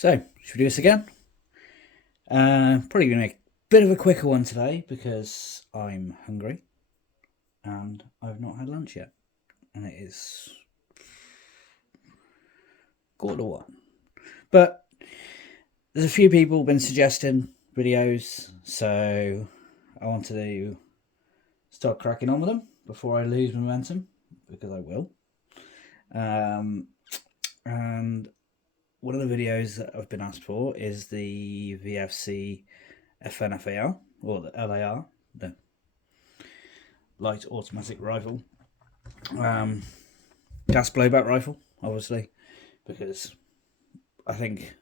So, should we do this again? Probably going to make a bit of a quicker one today because I'm hungry and I've not had lunch yet. And it is 1:45. But there's a few people been suggesting videos, so I want to start cracking on with them before I lose momentum, because I will. And one of the videos that I've been asked for is the VFC FAL, or the LAR, the light automatic rifle. Gas blowback rifle, obviously, because I think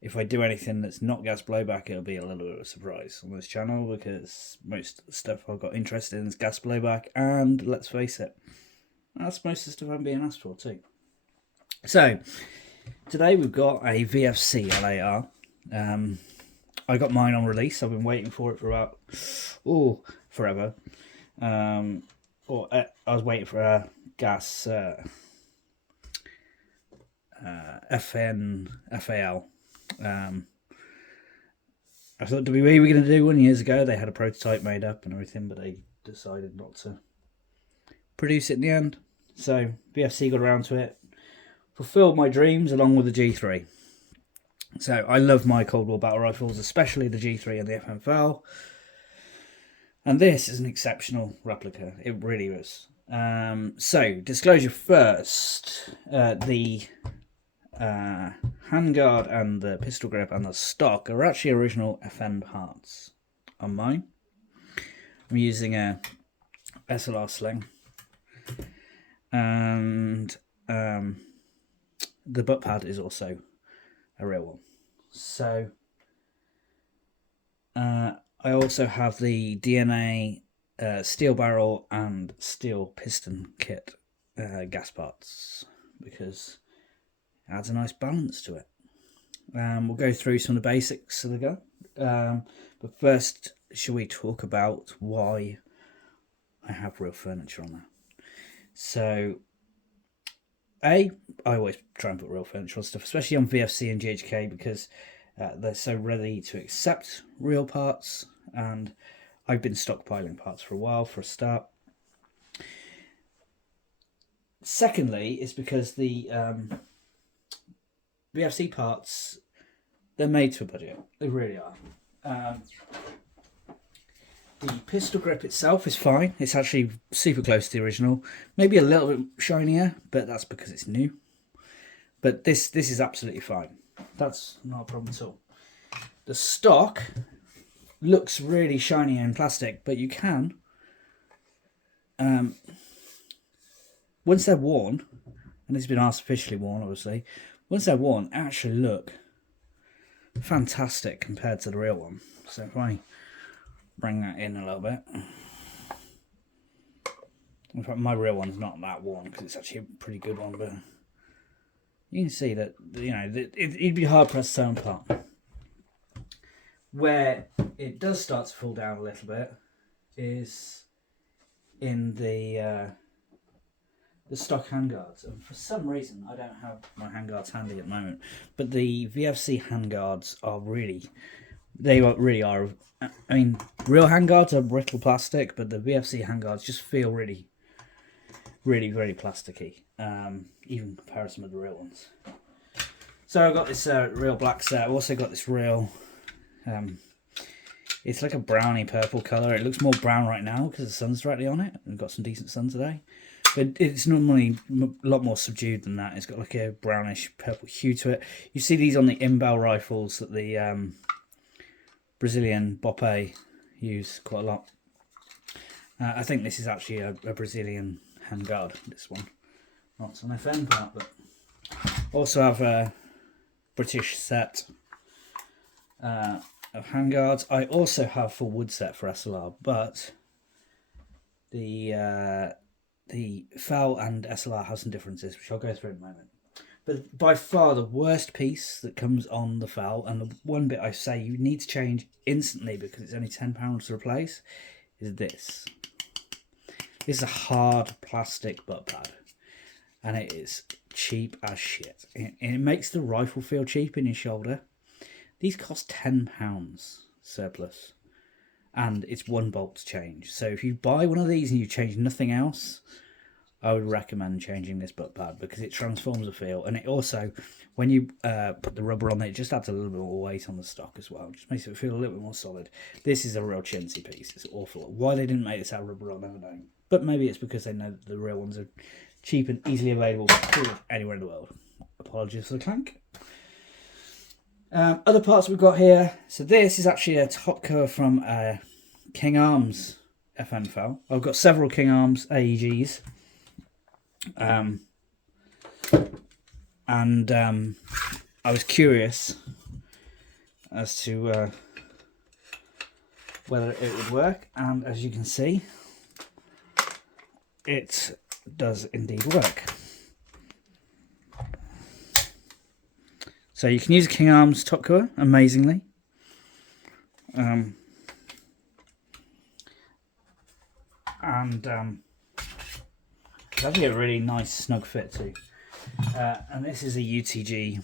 if I do anything that's not gas blowback, it'll be a little bit of a surprise on this channel, because most of the stuff I've got interested in is gas blowback, and let's face it, that's most of the stuff I'm being asked for too. So, today we've got a VFC LAR. I got mine on release. I've been waiting for it for about forever. I was waiting for a gas FAL. I thought WE were going to do one years ago. They had a prototype made up and everything, but they decided not to produce it in the end. So VFC got around to it, fulfilled my dreams along with the G3. So I love my Cold War battle rifles, especially the G3 and the FAL. And this is an exceptional replica. It really is. So, disclosure first. The handguard and the pistol grip and the stock are actually original FN parts on mine. I'm using a SLR sling. And the butt pad is also a real one. So, I also have the DNA steel barrel and steel piston kit gas parts, because it adds a nice balance to it. We'll go through some of the basics of the gun. But first, shall we talk about why I have real furniture on there? So, I always try and put real furniture on stuff, especially on VFC and GHK, because they're so ready to accept real parts, and I've been stockpiling parts for a while for a start. Secondly, it's because the VFC parts, they're made to a budget. They really are. The pistol grip itself is fine. It's actually super close to the original. Maybe a little bit shinier, but that's because it's new. But this is absolutely fine. That's not a problem at all. The stock looks really shiny and plastic, but you can, once they're worn, and it's been artificially worn, obviously, once they're worn, actually look fantastic compared to the real one. So if I bring that in a little bit. In fact, my real one's not that worn because it's actually a pretty good one, but you can see that, you know, it'd be hard pressed to tear apart. Where it does start to fall down a little bit is in the stock handguards, and for some reason I don't have my handguards handy at the moment, but the VFC handguards are really are. I mean, real handguards are brittle plastic, but the VFC handguards just feel really, really very plasticky, even in comparison with the real ones. So I've got this real black set. I've also got this real, it's like a browny purple colour. It looks more brown right now because the sun's directly on it. We've got some decent sun today. But it's normally a lot more subdued than that. It's got like a brownish purple hue to it. You see these on the Imbal rifles that the Brazilian Boppe use quite a lot. I think this is actually a Brazilian handguard, this one. Not an FN part, but also have a British set of handguards. I also have full wood set for SLR, but the FAL and SLR have some differences, which I'll go through in a moment. But by far the worst piece that comes on the FAL, and the one bit I say you need to change instantly because it's only £10 to replace, is this. This is a hard plastic butt pad, and it is cheap as shit. It makes the rifle feel cheap in your shoulder. These cost £10 surplus. And it's 1 bolt to change. So if you buy one of these and you change nothing else, I would recommend changing this butt pad because it transforms the feel. And it also, when you put the rubber on it, it just adds a little bit more weight on the stock as well. It just makes it feel a little bit more solid. This is a real chintzy piece. It's awful. Why they didn't make this out of rubber, I'll never know. But maybe it's because they know that the real ones are cheap and easily available anywhere in the world. Apologies for the clank. Other parts we've got here. So this is actually a top cover from King Arms FAL. I've got several King Arms AEGs. I was curious as to whether it would work, and as you can see, it does indeed work. So you can use a King Arms top cover amazingly. It's actually a really nice snug fit too. And this is a UTG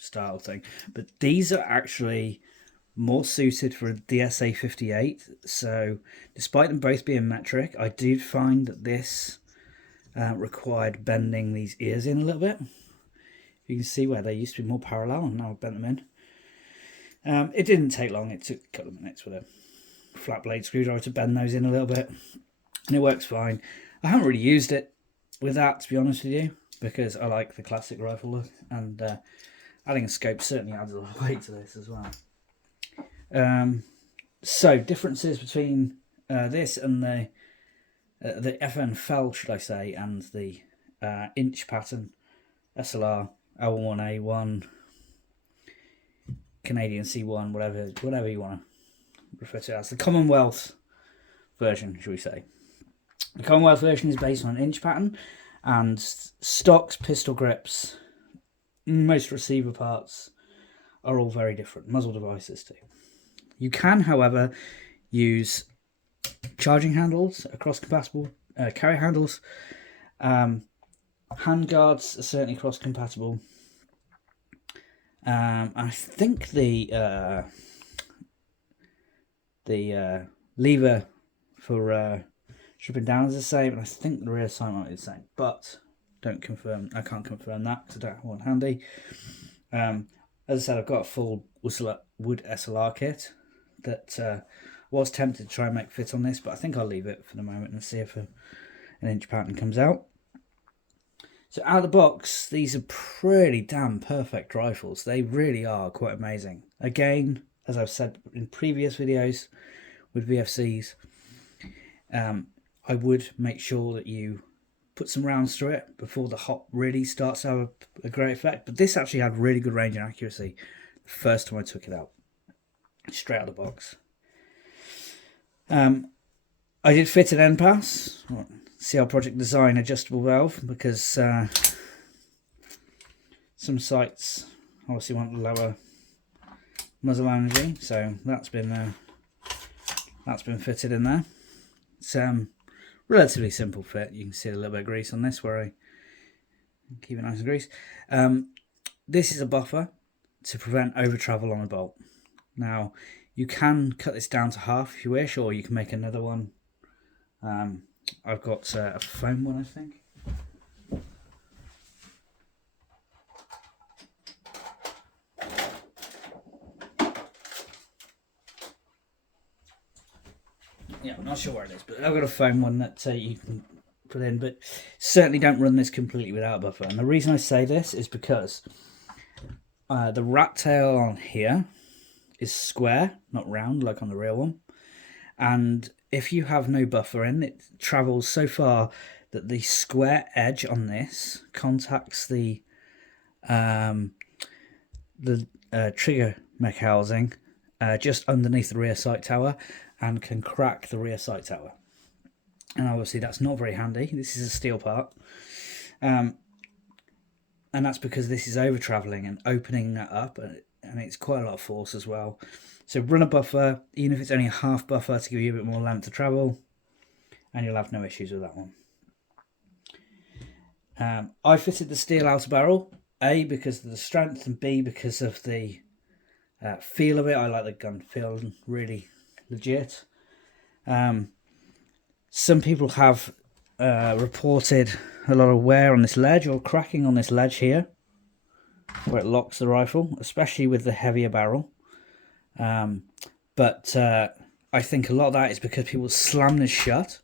style thing, but these are actually more suited for a DSA 58. So despite them both being metric, I did find that this required bending these ears in a little bit. You can see where they used to be more parallel, and now I've bent them in. It didn't take long. It took a couple of minutes with a flat blade screwdriver to bend those in a little bit, and it works fine. I haven't really used it with that, to be honest with you, because I like the classic rifle look, and adding a scope certainly adds a lot of weight to this as well. So differences between this and the FAL, should I say, and the inch pattern SLR L1A1 Canadian C1, whatever you want to refer to it as. The Commonwealth version, should we say. The Commonwealth version is based on an inch pattern, and stocks, pistol grips, most receiver parts are all very different. Muzzle devices too. You can, however, use charging handles, cross-compatible carry handles. Handguards are certainly cross-compatible. I think the lever for stripping down is the same, and I think the rear sight mount is the same, but I can't confirm that because I don't have one handy. As I said, I've got a full wood SLR kit that I was tempted to try and make fit on this, but I think I'll leave it for the moment and see if an inch pattern comes out. So out of the box, these are pretty damn perfect rifles. They really are quite amazing. Again, as I've said in previous videos with VFCs, I would make sure that you put some rounds through it before the hop really starts to have a great effect. But this actually had really good range and accuracy the first time I took it out, straight out of the box. I did fit an end pass, CL Project Design adjustable valve, because some sights obviously want lower muzzle energy, so that's been fitted in there. It's relatively simple fit. You can see a little bit of grease on this where I keep it nice and greased. This is a buffer to prevent over travel on a bolt. Now you can cut this down to half if you wish, or you can make another one. I've got a foam one, I think. Yeah, I'm not sure where it is, but I've got a foam one that you can put in, but certainly don't run this completely without a buffer. And the reason I say this is because the rat tail on here is square, not round like on the real one. And if you have no buffer in, it travels so far that the square edge on this contacts the trigger mech housing just underneath the rear sight tower and can crack the rear sight tower. And obviously that's not very handy. This is a steel part. And that's because this is over travelling and opening that up, and it's quite a lot of force as well. So run a buffer, even if it's only a half buffer, to give you a bit more length to travel, and you'll have no issues with that one. I fitted the steel outer barrel, A, because of the strength, and B, because of the feel of it. I like the gun feeling really legit. Some people have reported a lot of wear on this ledge or cracking on this ledge here, where it locks the rifle, especially with the heavier barrel. But I think a lot of that is because people slam this shut.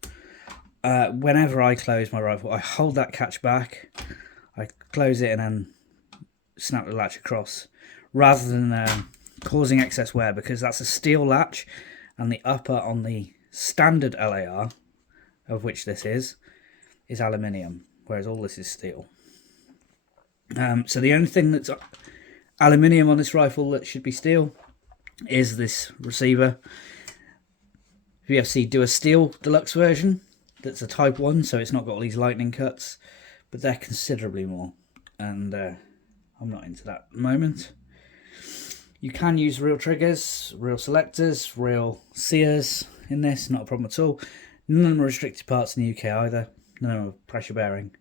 Whenever I close my rifle, I hold that catch back, I close it and then snap the latch across, rather than causing excess wear, because that's a steel latch, and the upper on the standard LAR, of which this is aluminium, whereas all this is steel. So the only thing that's aluminium on this rifle that should be steel is this receiver. VFC do a steel deluxe version that's a type 1, so it's not got all these lightning cuts, but they're considerably more, and I'm not into that at the moment. You can use real triggers, real selectors, real sears in this, not a problem at all. None of them are restricted parts in the UK either, none of them are pressure bearing.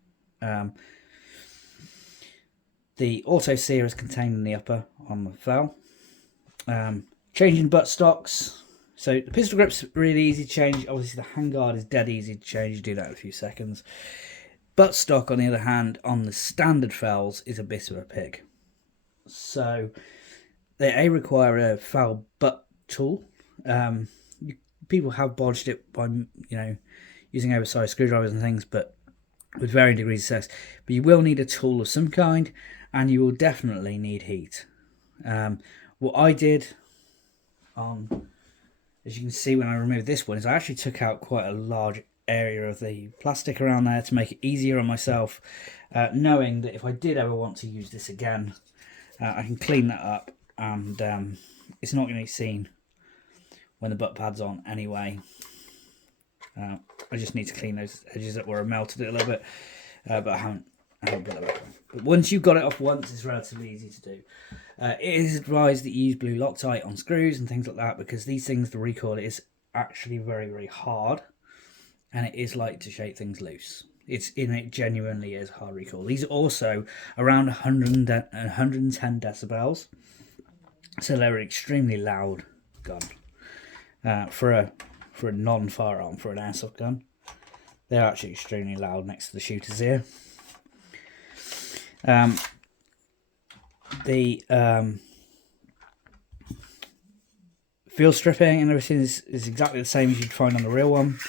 The auto sear is contained in the upper on the FAL. Changing butt stocks. So the pistol grip's really easy to change. Obviously the handguard is dead easy to change. You do that in a few seconds. Butt stock, on the other hand, on the standard FALs is a bit of a pig. So they require a FAL butt tool. People have bodged it by using oversized screwdrivers and things, but with varying degrees of success. But you will need a tool of some kind, and you will definitely need heat. What I did as you can see when I removed this one, is I actually took out quite a large area of the plastic around there to make it easier on myself, knowing that if I did ever want to use this again, I can clean that up, and it's not going to be seen when the butt pad's on anyway. I just need to clean those edges that were melted a little bit, but I haven't put that back on. But once you've got it off once, it's relatively easy to do. It is advised that you use blue Loctite on screws and things like that, because these things, the recoil is actually very, very hard, and it is like to shake things loose. It genuinely is hard recoil. These are also around 110 decibels, so they're an extremely loud gun for a non-firearm, for an airsoft gun. They're actually extremely loud next to the shooter's ear. The field stripping and everything is exactly the same as you'd find on the real one.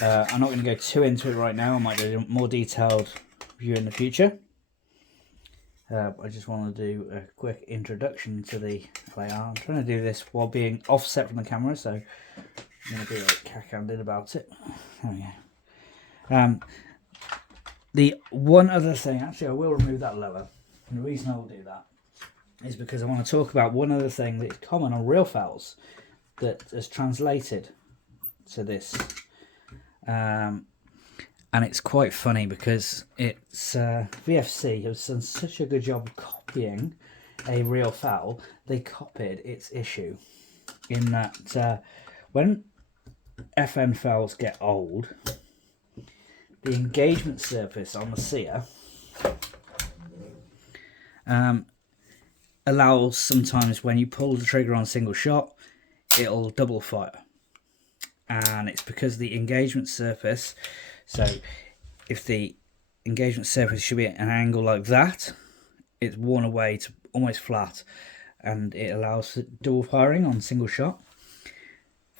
I'm not going to go too into it right now. I might do a more detailed review in the future. I just want to do a quick introduction to the LAR. I'm trying to do this while being offset from the camera, so I'm going to be like cack-handed about it. There we go. The one other thing, actually I will remove that lower, and the reason I will do that is because I want to talk about one other thing that's common on real FALs that has translated to this. And it's quite funny because it's VFC has done such a good job of copying a real FAL. They copied its issue in that when FN FALs get old, the engagement surface on the sear allows sometimes when you pull the trigger on single shot, it'll double fire. And it's because the engagement surface, so if the engagement surface should be at an angle like that, it's worn away to almost flat, and it allows double firing on single shot.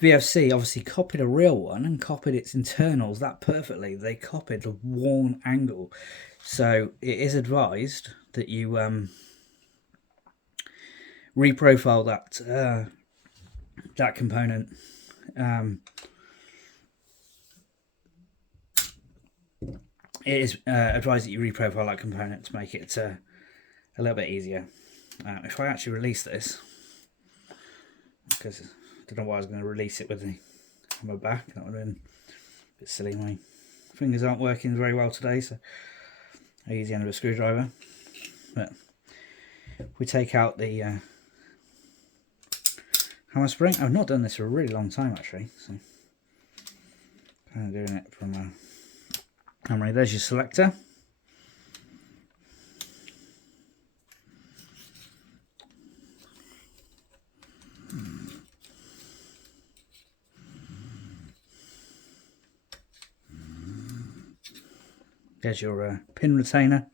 VFC obviously copied a real one and copied its internals that perfectly. They copied the worn angle. So it is advised that you reprofile that component. It is advised that you reprofile that component to make it a little bit easier. If I actually release this, because I don't know why I was going to release it with the hammer back, that would have been a bit silly. My fingers aren't working very well today, so I use the end of a screwdriver. But we take out the hammer spring. I've not done this for a really long time actually, so kind of doing it from a hammer. There's your selector. There's your pin retainer.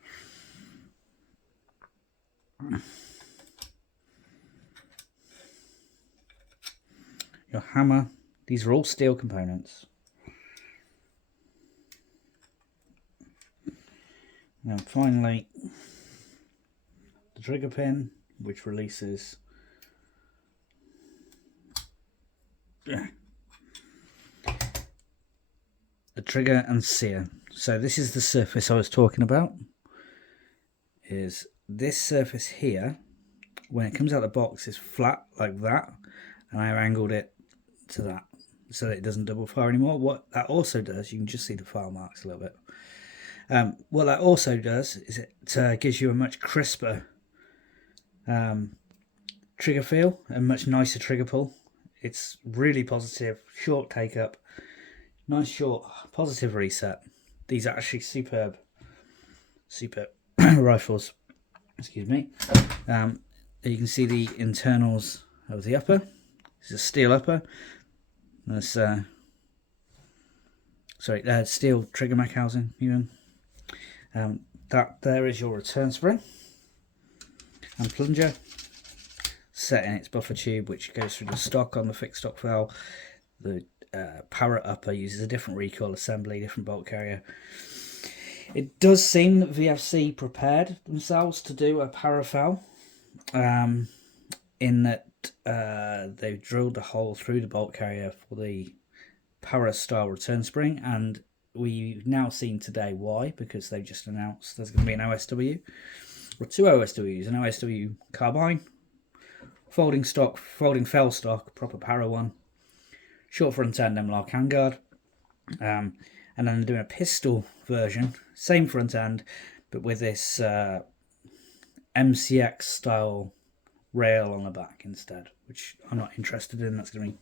Your hammer. These are all steel components. And finally, the trigger pin, which releases the trigger and sear. So this is the surface I was talking about. Is this surface here, when it comes out of the box, is flat like that, and I've angled it to that so that it doesn't double fire anymore. What that also does, you can just see the file marks a little bit. What that also does is it gives you a much crisper trigger feel and much nicer trigger pull. It's really positive, short take up, nice short positive reset. These are actually superb rifles. Excuse me. You can see the internals of the upper. This is a steel upper. There's steel trigger mech housing even. That there is your return spring and plunger set in its buffer tube, which goes through the stock on the fixed stock FAL. The Parrot upper uses a different recoil assembly, different bolt carrier. It does seem that VFC prepared themselves to do a Parafal, in that they've drilled a hole through the bolt carrier for the Para style return spring, and we've now seen today why, because they've just announced there's going to be an OSW, or two OSWs, an OSW carbine, folding FAL stock, proper Para one, short front end M-LAR handguard, and then they're doing a pistol version, same front end, but with this MCX style rail on the back instead, which I'm not interested in. That's going to be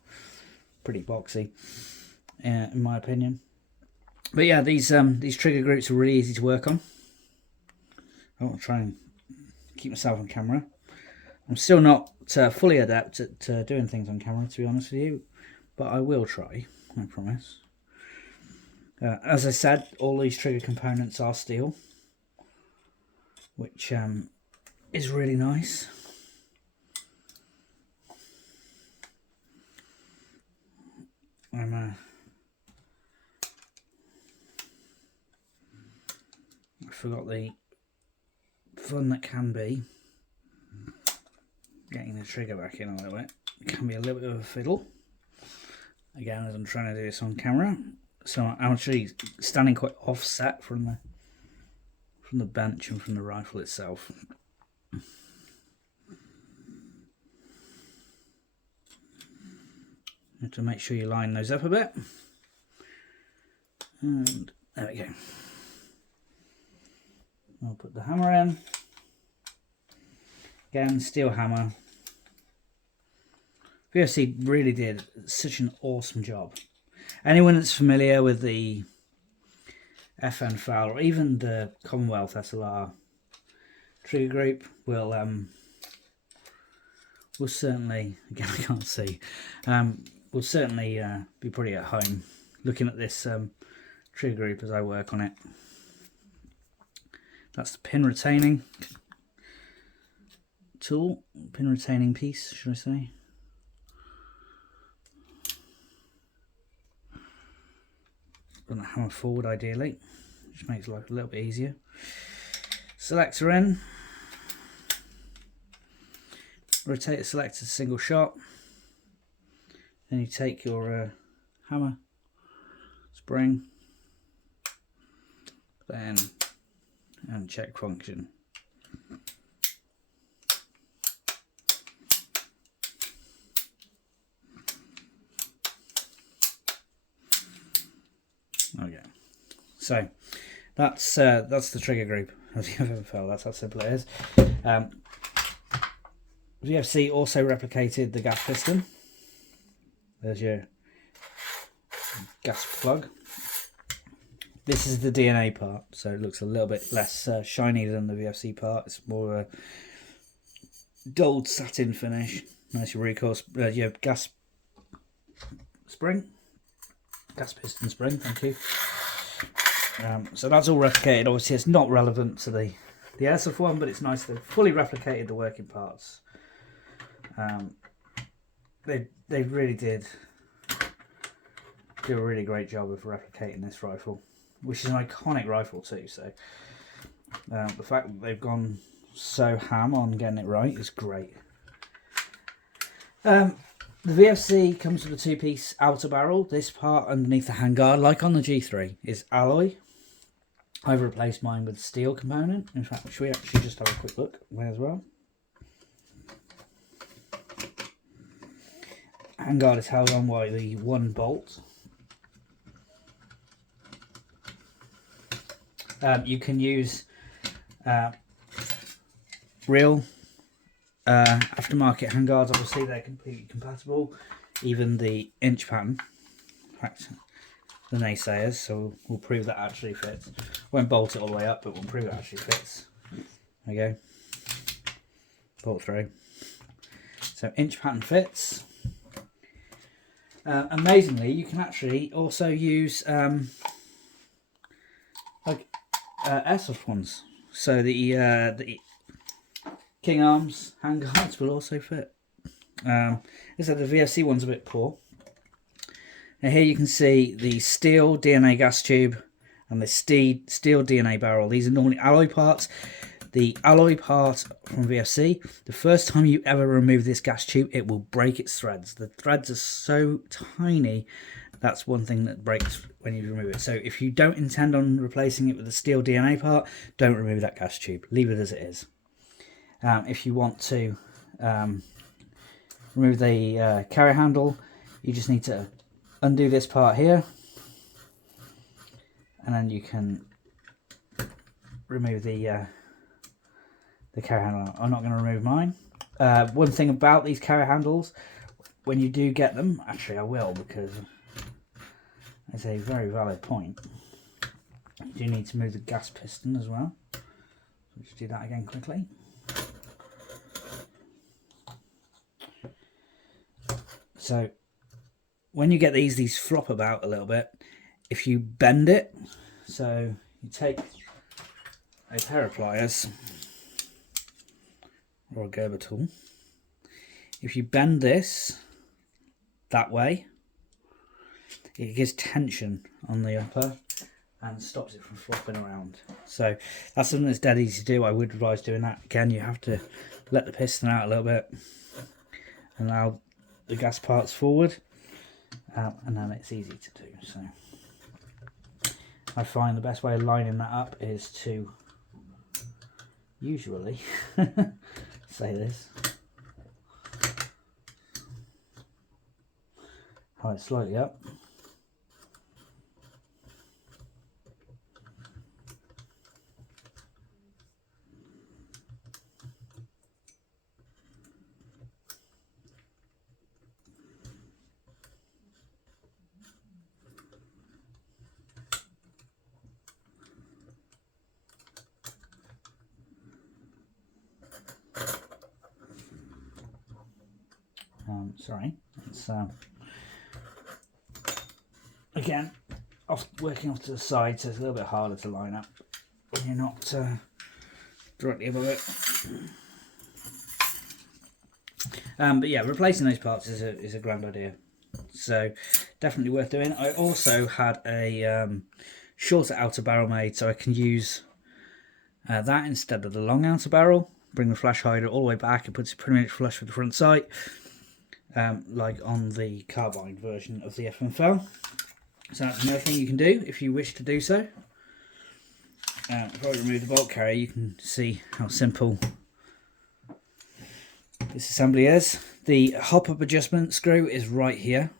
pretty boxy, in my opinion. But yeah, these trigger groups are really easy to work on. I want to try and keep myself on camera. I'm still not fully adept at doing things on camera, to be honest with you, but I will try, I promise. As I said, all these trigger components are steel, which is really nice. I forgot the fun that can be getting the trigger back in a little bit. It can be a little bit of a fiddle, again, as I'm trying to do this on camera. So I'm actually standing quite offset from the bench and from the rifle itself. You have to make sure you line those up a bit. And there we go. I'll put the hammer in. Again, steel hammer. VFC really did such an awesome job. Anyone that's familiar with the FN FAL or even the Commonwealth SLR trigger group will certainly, again I can't see, will certainly be pretty at home looking at this trigger group as I work on it. That's the pin retaining tool, pin retaining piece, should I say. Run the hammer forward ideally, which makes life a little bit easier. Selector in. Rotate the selector to single shot. Then you take your hammer, spring, then and check function. Okay, so that's the trigger group of the FAL. That's how simple it is. VFC also replicated the gas piston. There's your gas plug. This is the DNA part, so it looks a little bit less shiny than the VFC part. It's more a dulled satin finish. Nice recoil, your gas spring. Gas piston spring, thank you. So that's all replicated. Obviously, it's not relevant to the airsoft one, but it's nice they've fully replicated the working parts. They really did do a really great job of replicating this rifle, which is an iconic rifle too. So the fact that they've gone so ham on getting it right is great. The VFC comes with a two-piece outer barrel. This part underneath the handguard, like on the G3, is alloy. I've replaced mine with steel component. In fact, should we actually just have a quick look there as well? Handguard is held on by the one bolt. You can use real aftermarket handguards. Obviously, they're completely compatible. Even the inch pattern. In fact, the naysayers, so we'll prove that actually fits. Won't bolt it all the way up, but we'll prove it actually fits. There we go. Bolt through. So inch pattern fits. Amazingly, you can actually also use airsoft ones. So the King Arms handguards will also fit. This is the VFC one's a bit poor. Now here you can see the steel DNA gas tube and the steel DNA barrel. These are normally alloy parts. The alloy part from VFC, the first time you ever remove this gas tube, it will break its threads. The threads are so tiny, that's one thing that breaks when you remove it. So if you don't intend on replacing it with the steel DNA part, don't remove that gas tube. Leave it as it is. If you want to remove the carry handle, you just need to undo this part here, and then you can remove the carry handle. I'm not going to remove mine. One thing about these carry handles, when you do get them, actually I will, because it's a very valid point. You do need to move the gas piston as well. Let's do that again quickly. So when you get these flop about a little bit. If you bend it, so you take a pair of pliers or a Gerber tool. If you bend this that way, it gives tension on the upper and stops it from flopping around. So that's something that's dead easy to do. I would advise doing that. Again, you have to let the piston out a little bit and allow the gas parts forward, and then it's easy to do. So I find the best way of lining that up is to usually say this, hold it slightly up, sorry, it's again working off to the side, so it's a little bit harder to line up when you're not directly above it. But yeah, replacing those parts is a grand idea, so definitely worth doing. I also had a shorter outer barrel made, so I can use that instead of the long outer barrel. Bring the flash hider all the way back, it puts it pretty much flush with the front sight, like on the carbine version of the FAL. So that's another thing you can do if you wish to do so. If I remove the bolt carrier, you can see how simple this assembly is. The hop up adjustment screw is right here,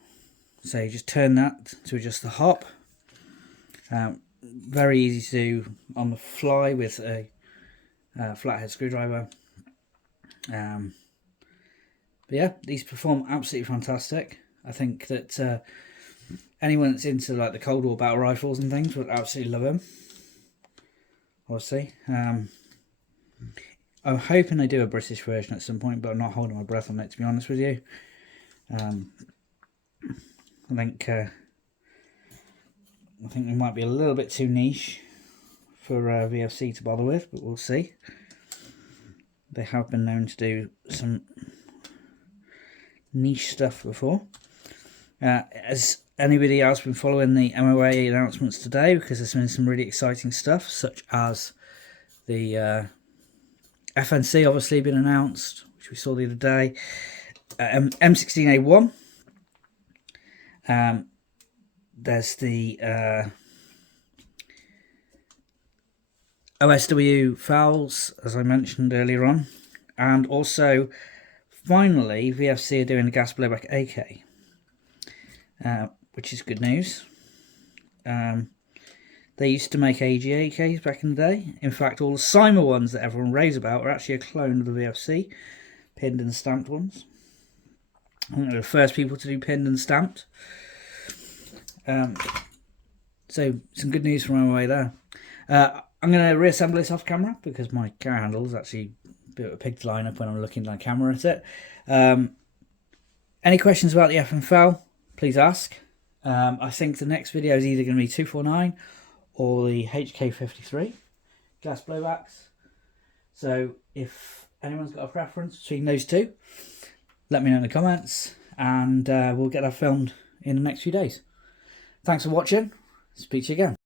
so you just turn that to adjust the hop. Very easy to do on the fly with a flathead screwdriver. But yeah, these perform absolutely fantastic. I think that anyone that's into like the Cold War battle rifles and things would absolutely love them. Obviously, I'm hoping they do a British version at some point, but I'm not holding my breath on it, to be honest with you. I think I think they might be a little bit too niche for VFC to bother with, but we'll see. They have been known to do some niche stuff before. Has anybody else been following the MOA announcements today? Because there's been some really exciting stuff, such as the FNC obviously been announced, which we saw the other day. M16A1. There's the OSW FALs, as I mentioned earlier on. And also, finally, VFC are doing a gas blowback AK, which is good news. They used to make AG AKs back in the day. In fact, all the Cyma ones that everyone raves about are actually a clone of the VFC, pinned and stamped ones. I think they're the first people to do pinned and stamped. So some good news from MOA there. I'm going to reassemble this off camera because my car handle is actually a bit of a pig's lineup when I'm looking on camera at it. Any questions about the FAL, please ask. I think the next video is either going to be 249 or the HK53 gas blowbacks. So if anyone's got a preference between those two, let me know in the comments, and we'll get that filmed in the next few days. Thanks for watching. Speak to you again.